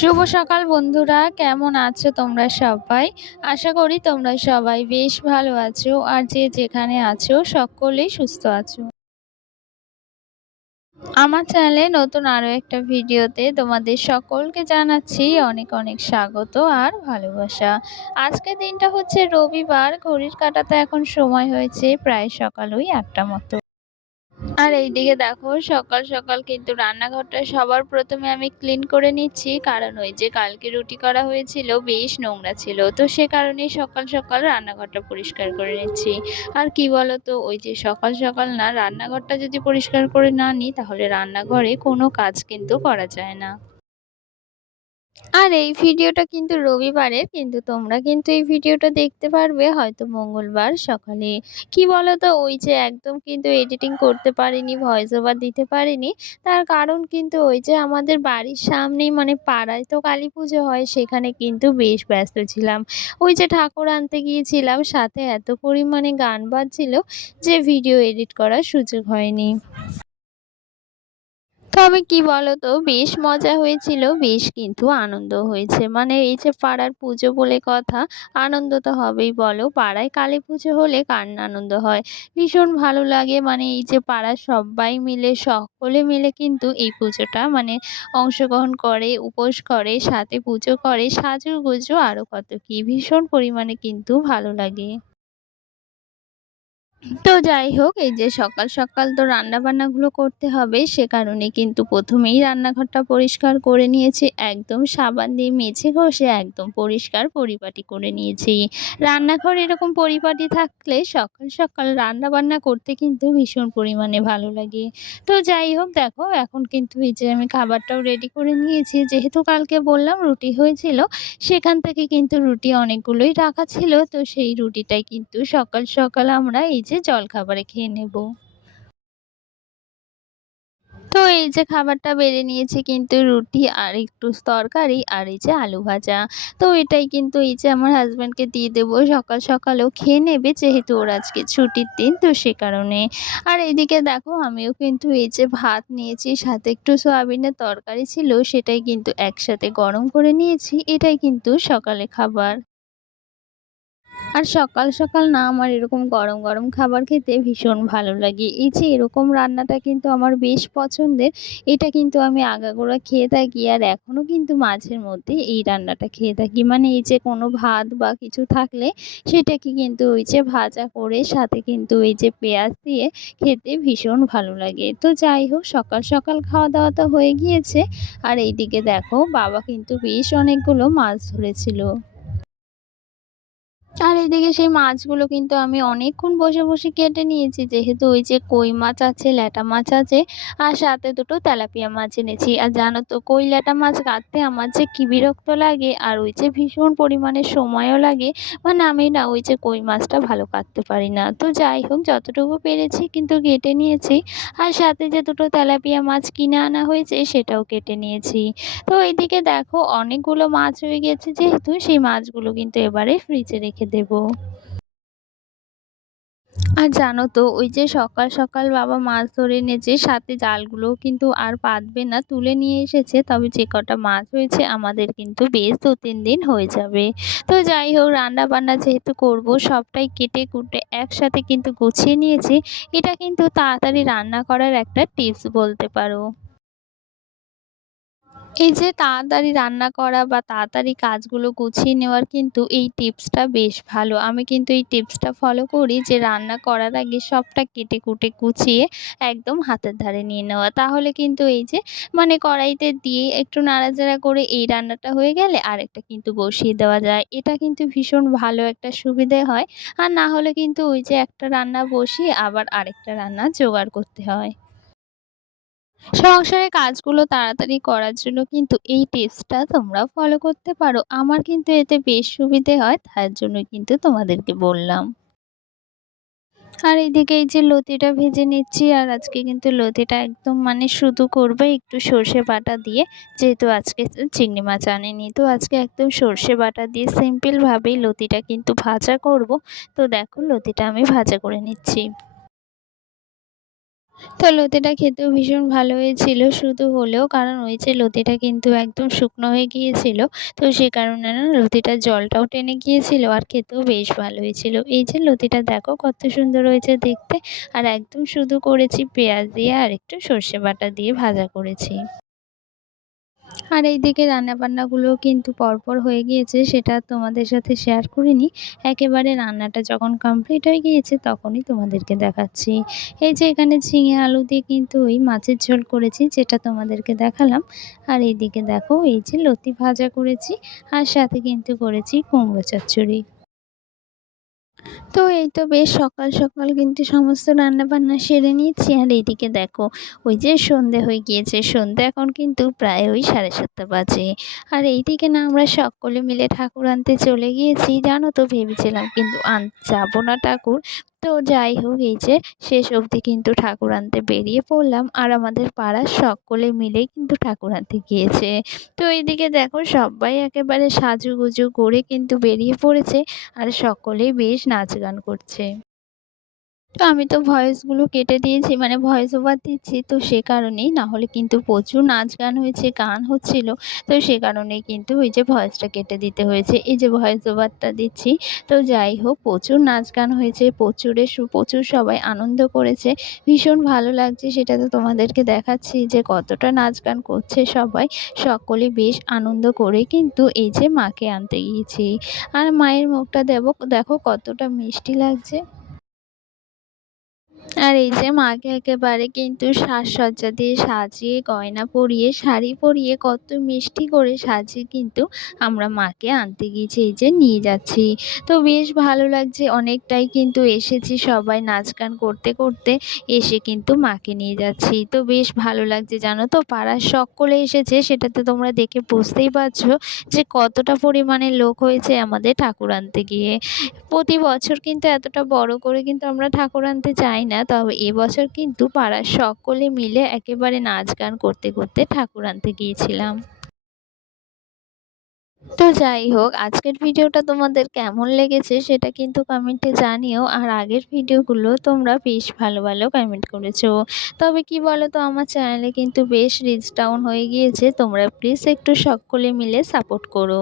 শুভ সকাল বন্ধুরা, কেমন আছো তোমরা সবাই? আশা করি তোমরা সবাই বেশ ভালো আছো আর যে যেখানে আছো সকলেই সুস্থ আছো। আমার চ্যানেলে নতুন আরো একটা ভিডিওতে তোমাদের সকলকে জানাচ্ছি অনেক অনেক স্বাগত আর ভালোবাসা। আজকের দিনটা হচ্ছে রবিবার, ঘড়ির কাঁটাতে এখন সময় হয়েছে প্রায় সকাল ওই ৮টা মতো। আর এইদিকে দেখো সকাল সকাল কিন্তু রান্নাঘরটা সবার প্রথমে আমি ক্লিন করে নিচ্ছি, কারণ ওই যে কালকে রুটি করা হয়েছিল বেশ নোংরা ছিল, তো সে কারণেই সকাল সকাল রান্নাঘরটা পরিষ্কার করে নিচ্ছি। আর কি বলতো, ওই যে সকাল সকাল না রান্নাঘরটা যদি পরিষ্কার করে না নিই তাহলে রান্নাঘরে কোনো কাজ কিন্তু করা যায় না। আর এই ভিডিওটা কিন্তু রবিবারের, কিন্তু তোমরা কিন্তু এই ভিডিওটা দেখতে পারবে হয়তো মঙ্গলবার সকালে। কি বলতো, ওই যে একদম কিন্তু এডিটিং করতে পারিনি, ভয়েস ওভার দিতে পারিনি। তার কারণ কিন্তু ওই যে আমাদের বাড়ির সামনেই মানে পাড়ায় তো কালী পুজো হয়, সেখানে কিন্তু বেশ ব্যস্ত ছিলাম। ওই যে ঠাকুর আনতে গিয়েছিলাম, সাথে এত পরিমাণে গান বাজছিল যে ভিডিও এডিট করার সুযোগ হয়নি। তবে কি বলতো, বেশ মজা হয়েছিল, বেশ কিন্তু আনন্দ হয়েছে। মানে এই যে পাড়ার পুজো বলে কথা, আনন্দ তো হবেই বলো। পাড়ায় কালী পুজো হলে কার না আনন্দ হয়, ভীষণ ভালো লাগে। মানে এই যে পাড়ার সবাই মিলে সকলে মিলে কিন্তু এই পুজোটা মানে অংশগ্রহণ করে, উপোস করে, সাথে পুজো করে, সাজুগুজু আরো কত কি, ভীষণ পরিমাণে কিন্তু ভালো লাগে। তো যাই হোক, এই যে সকাল সকাল তো রান্নাবান্নাগুলো করতে হবে, সে কারণে কিন্তু প্রথমেই রান্নাঘরটা পরিষ্কার করে নিয়েছি, একদম সাবান দিয়ে মেঝে ঘষে একদম পরিষ্কার পরিপাটি করে নিয়েছি। রান্নাঘর এরকম পরিপাটি থাকলে সকাল সকাল রান্নাবান্না করতে কিন্তু ভীষণ পরিমাণে ভালো লাগে। তো যাই হোক, দেখো এখন কিন্তু এই যে আমি খাবারটাও রেডি করে নিয়েছি, যেহেতু কালকে বললাম রুটি হয়েছিল, সেখান থেকে কিন্তু রুটি অনেকগুলোই রাখা ছিল, তো সেই রুটিটাই কিন্তু সকাল সকাল আমরা এই যে জলখাবারে খেয়ে নেব। তো এই যে খাবারটা বেড়ে নিয়েছি কিন্তু রুটি আর একটু তরকারি আর এই যে আলু ভাজা। তো এটাই কিন্তু এই যে আমার হাসব্যান্ডকে দিয়ে দেবো, সকাল সকালেও খেয়ে নেবে, যেহেতু ওর আজকে ছুটির দিন, তো সে কারণে। আর এইদিকে দেখো আমিও কিন্তু এই যে ভাত নিয়েছি, সাথে একটু সয়াবিনের তরকারি ছিল, সেটাই কিন্তু একসাথে গরম করে নিয়েছি, এটাই কিন্তু সকালে খাবার। আর সকাল সকাল না আমার এরকম গরম গরম খাবার খেতে ভীষণ ভালো লাগে। এই যে এরকম রান্নাটা কিন্তু আমার বেশ পছন্দের। এটা কিন্তু আমি আগাগোড়া খেয়ে থাকি আর এখনো কিন্তু মাঝের মধ্যে এই রান্নাটা খেয়ে থাকি। মানে এই যে কোনো ভাত বা কিছু থাকলে সেটাকে কিন্তু ওই যে ভাজা করে সাথে কিন্তু ওই যে পেঁয়াজ দিয়ে খেতে ভীষণ ভালো লাগে। তো যাই হোক, সকাল সকাল খাওয়া দাওয়া তো হয়ে গিয়েছে। আর এইদিকে দেখো বাবা কিন্তু বেশ অনেকগুলো মাছ ধরেছিল। আর এদিকে সেই মাছগুলো কিন্তু আমি অনেকক্ষণ বসে বসে কেটে নিয়েছি, যেহেতু ওই যে কই মাছ আছে, ল্যাটা মাছ আছে, আর সাথে দুটো তেলাপিয়া মাছ এনেছি। আর জানো তো, কই ল্যাটা মাছ কাটতে আমার যে কি বিরক্ত লাগে, আর ওই যে ভীষণ পরিমাণে সময়ও লাগে। মানে আমি না ওই যে কই মাছটা ভালো কাটতে পারি না। তো যাই হোক, যতটুকু পেরেছি কিন্তু কেটে নিয়েছি। আর সাথে যে দুটো তেলাপিয়া মাছ কিনে আনা হয়েছে সেটাও কেটে নিয়েছি। তো এইদিকে দেখো অনেকগুলো মাছ হয়ে গেছে, যেহেতু সেই মাছগুলো কিন্তু এবারে ফ্রিজে রেখে দেব। আর জানো তো, ওই যে সকাল সকাল বাবা মাছ ধরে এনেছে, সাথে জালগুলোও কিন্তু আর পাতবে না, তুলে নিয়ে এসেছে। তবে যে কটা মাছ হয়েছে আমাদের কিন্তু বেশ ২-৩ দিন হয়ে যাবে। তো যাই হোক, রান্না বান্না যেহেতু করব, সবটাই কেটে কুটে একসাথে কিন্তু গুছিয়ে নিয়েছি। এটা কিন্তু তাড়াতাড়ি রান্না করার একটা টিপস বলতে পারো। এই যে তাড়াতাড়ি রান্না করা বা তাড়াতাড়ি কাজগুলো গুছিয়ে নেওয়ার কিন্তু এই টিপসটা বেশ ভালো। আমি কিন্তু এই টিপসটা ফলো করি, যে রান্না করার আগে সবটা কেটে কুটে গুছিয়ে একদম হাতের ধারে নিয়ে নেওয়া। তাহলে কিন্তু এই যে মানে কড়াইতে দিয়ে একটু নাড়াচাড়া করে এই রান্নাটা হয়ে গেলে আরেকটা কিন্তু বসিয়ে দেওয়া যায়। এটা কিন্তু ভীষণ ভালো একটা সুবিধে হয়। আর না হলে কিন্তু ওই যে একটা রান্না বসিয়ে আবার আরেকটা রান্না জোগাড় করতে হয়। সংসারের কাজগুলো তাড়াতাড়ি করার জন্য কিন্তু এই টিপসটা তোমরা ফলো করতে পারো। আমার কিন্তু এতে বেশ সুবিধে হয়, তার জন্য কিন্তু তোমাদেরকে বললাম। আর এদিকে এই যে লতিটা ভেজে নিচ্ছি, আর আজকে কিন্তু লতিটা একদম মানে শুধু করবে একটু সর্ষে বাটা দিয়ে, যেহেতু আজকে চিংড়ি মাছ আনেনি, তো আজকে একদম সর্ষে বাটা দিয়ে সিম্পল ভাবেই লতিটা কিন্তু ভাজা করব। তো দেখো লতিটা আমি ভাজা করে নিচ্ছি। তো লতিটা খেতেও ভীষণ ভালো হয়েছিল। শুধু হলেও কারণ ওই যে লতিটা কিন্তু একদম শুকনো হয়ে গিয়েছিল। তো সে কারণে না লতিটার জলটাও টেনে গিয়েছিল আর খেতেও বেশ ভালো হয়েছিল। এই যে লতিটা দেখো কত সুন্দর হয়েছে দেখতে। আর একদম শুধু করেছি পেঁয়াজ দিয়ে আর একটু সর্ষে বাটা দিয়ে ভাজা করেছি। আর এইদিকে রান্নাবান্নাগুলোও কিন্তু পরপর হয়ে গিয়েছে, সেটা তোমাদের সাথে শেয়ার করিনি। একেবারে রান্নাটা যখন কমপ্লিট হয়ে গিয়েছে তখনই তোমাদেরকে দেখাচ্ছি। এই যে এখানে ঝিঙে আলু দিয়ে কিন্তু ওই মাছের ঝোল করেছি, যেটা তোমাদেরকে দেখালাম। আর এইদিকে দেখো এই যে লতি ভাজা করেছি আর সাথে কিন্তু করেছি কুমড়ো চচ্চড়ি। তো এই তো বেশ সকাল সকাল কিন্তু সমস্ত রান্নাবান্না সেরে নিয়েছি। আর এইদিকে দেখো ওই যে সন্ধে হয়ে গিয়েছে, সন্ধে এখন কিন্তু প্রায় ওই 7:30 বাজে। আর এইদিকে না আমরা সকলে মিলে ঠাকুর আনতে চলে গিয়েছি, জানো তো ভেবেছিলাম কিন্তু যাবো না ঠাকুর। তো যাই হোক এই যে শেষ অবধি কিন্তু ঠাকুর আনতে বেরিয়ে পড়লাম আর আমাদের পাড়ার সকলে মিলেই কিন্তু ঠাকুর আনতে গিয়েছে। তো এইদিকে দেখো সবাই একেবারে সাজুগুজু করে কিন্তু বেরিয়ে পড়েছে আর সকলেই বেশ নাচ গান করছে। তো আমি তো ভয়েসগুলো কেটে দিয়েছি, মানে ভয়েস ওভার দিচ্ছি, তো সে কারণেই, না হলে কিন্তু প্রচুর নাচ গান হয়েছে, গান হচ্ছিল। তো সে কারণেই কিন্তু ওই যে ভয়েসটা কেটে দিতে হয়েছে। এই যে ভয়েস ওভারটা দিচ্ছি। তো যাই হোক প্রচুর নাচ গান হয়েছে, প্রচুর সবাই আনন্দ করেছে। ভীষণ ভালো লাগছে, সেটা তো তোমাদেরকে দেখাচ্ছি যে কতটা নাচ গান করছে সবাই। সকলে বেশ আনন্দ করে কিন্তু এই যে মাকে আনতে গিয়েছি। আর মায়ের মুখটা দেখো কতটা মিষ্টি লাগছে। আর এই যে মাকে একেবারে কিন্তু সাজসজ্জা দিয়ে সাজিয়ে, গয়না পরিয়ে, শাড়ি পরিয়ে কত মিষ্টি করে সাজিয়ে কিন্তু আমরা মাকে আনতে গিয়েছি, এই যে নিয়ে যাচ্ছি। তো বেশ ভালো লাগছে, অনেকটাই কিন্তু এসেছি সবাই নাচ গান করতে করতে, এসে কিন্তু মাকে নিয়ে যাচ্ছি। তো বেশ ভালো লাগছে জানো তো, পাড়ার সকলে এসেছে, সেটা তো তোমরা দেখে বুঝতেই পারছো যে কতটা পরিমাণে লোক হয়েছে আমাদের ঠাকুর আনতে গিয়ে। প্রতি বছর কিন্তু এতটা বড় করে কিন্তু আমরা ঠাকুর আনতে যাই না। তবে এবছর কিন্তু পাড়ার সকলে মিলে একেবারে নাচ গান করতে করতে ঠাকুর আনতে গিয়েছিলাম। তো যাই হোক আজকের ভিডিওটা তোমাদের কেমন লেগেছে সেটা কিন্তু কমেন্টে জানিও। আর আগের ভিডিওগুলো তোমরা বেশ ভালো ভালো কমেন্ট করেছো। তবে কি বলো তো, আমার চ্যানেলে কিন্তু বেশ রিচ ডাউন হয়ে গিয়েছে। তোমরা প্লিজ একটু সকলে মিলে সাপোর্ট করো।